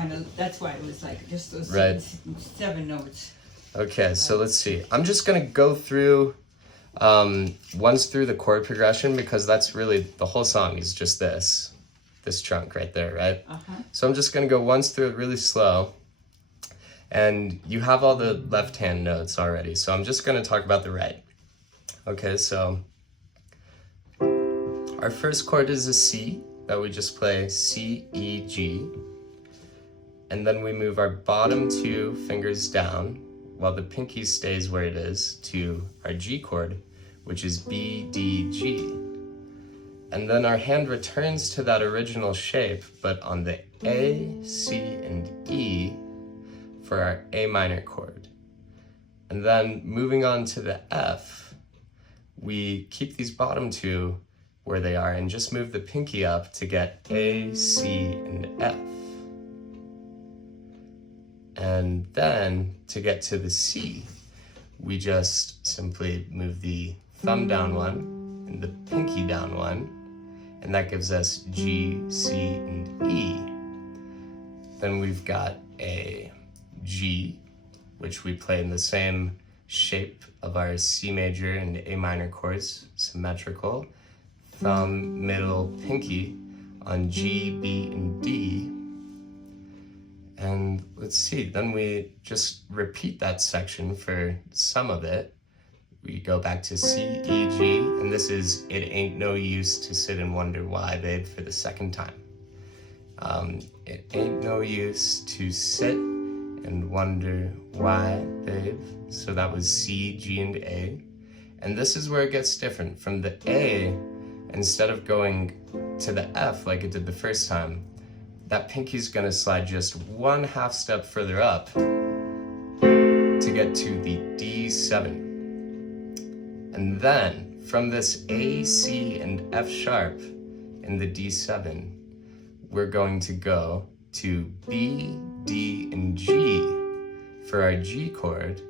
kind of, that's why it was like just those Right. 7 notes. Okay, so let's see. I'm just gonna go through once through the chord progression because that's really the whole song is just this chunk right there, right? So I'm just gonna go once through it really slow. And you have all the left hand notes already, so I'm just gonna talk about the right. Okay, so our first chord is a C that we just play C, E, G. And then we move our bottom 2 fingers down while the pinky stays where it is to our G chord, which is B, D, G. And then our hand returns to that original shape, but on the A, C, and E for our A minor chord. And then moving on to the F, we keep these bottom 2 where they are and just move the pinky up to get A, C, and F. And then to get to the C, we just simply move the thumb down 1 and the pinky down 1, and that gives us G, C, and E. Then we've got a G, which we play in the same shape of our C major and A minor chords, symmetrical. Thumb, middle, pinky on G, B, and D. And let's see, then we just repeat that section for some of it. We go back to C, E, G, and this is It Ain't No Use to Sit and Wonder Why, Babe, for the second time. It ain't no use to sit and wonder why, babe. So that was C, G, and A. And this is where it gets different. From the A, instead of going to the F like it did the first time, that pinky's gonna slide just 1/2 step further up to get to the D7. And then from this A, C, and F sharp in the D7, we're going to go to B, D, and G for our G chord.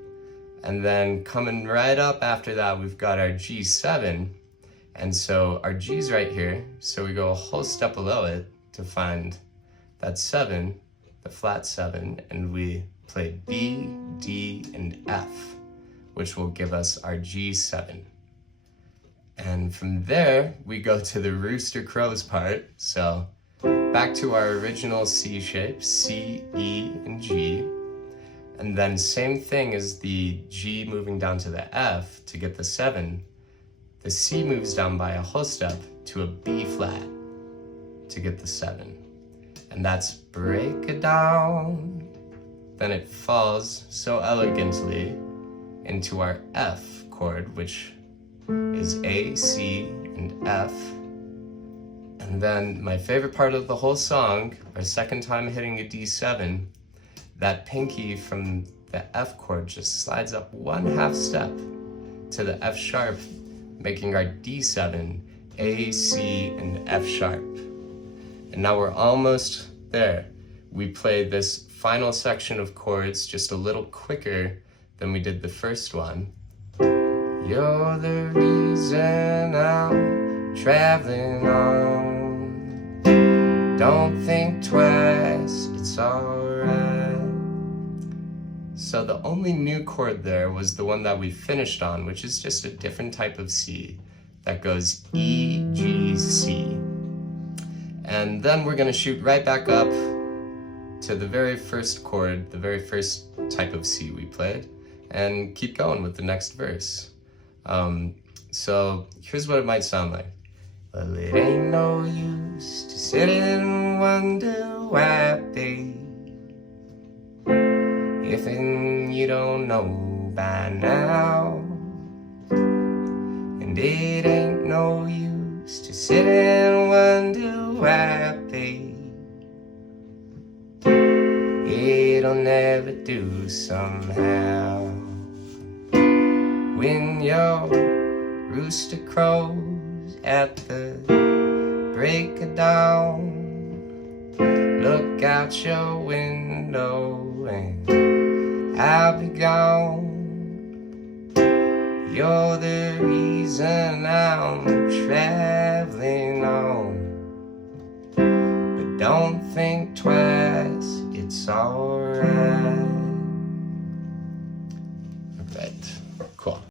And then coming right up after that, we've got our G7. And so our G's right here, so we go a whole step below it to find that 7, the flat 7, and we play B, D, and F, which will give us our G7. And from there, we go to the rooster crows part. So back to our original C shape, C, E, and G. And then same thing as the G moving down to the F to get the 7. The C moves down by a whole step to a B flat to get the 7. And that's break it down. Then it falls so elegantly into our F chord, which is A, C, and F. And then my favorite part of the whole song, our second time hitting a D7, that pinky from the F chord just slides up 1/2 step to the F sharp, making our D7, A, C, and F sharp. And now we're almost there. We play this final section of chords just a little quicker than we did the first one. You're the reason I'm traveling on. Don't think twice, it's alright. So the only new chord there was the one that we finished on, which is just a different type of C that goes E, G, C. And then we're gonna shoot right back up to the very first chord, the very first type of C we played, and keep going with the next verse. So here's what it might sound like. Well, it ain't no use to sit and wonder why, babe, if you don't know by now. And it ain't no use to sit and wonder why, babe, it'll never do somehow. When your rooster crows at the break of dawn, look out your window and I'll be gone. You're the reason I'm traveling on. But don't think twice, it's alright. Alright, cool.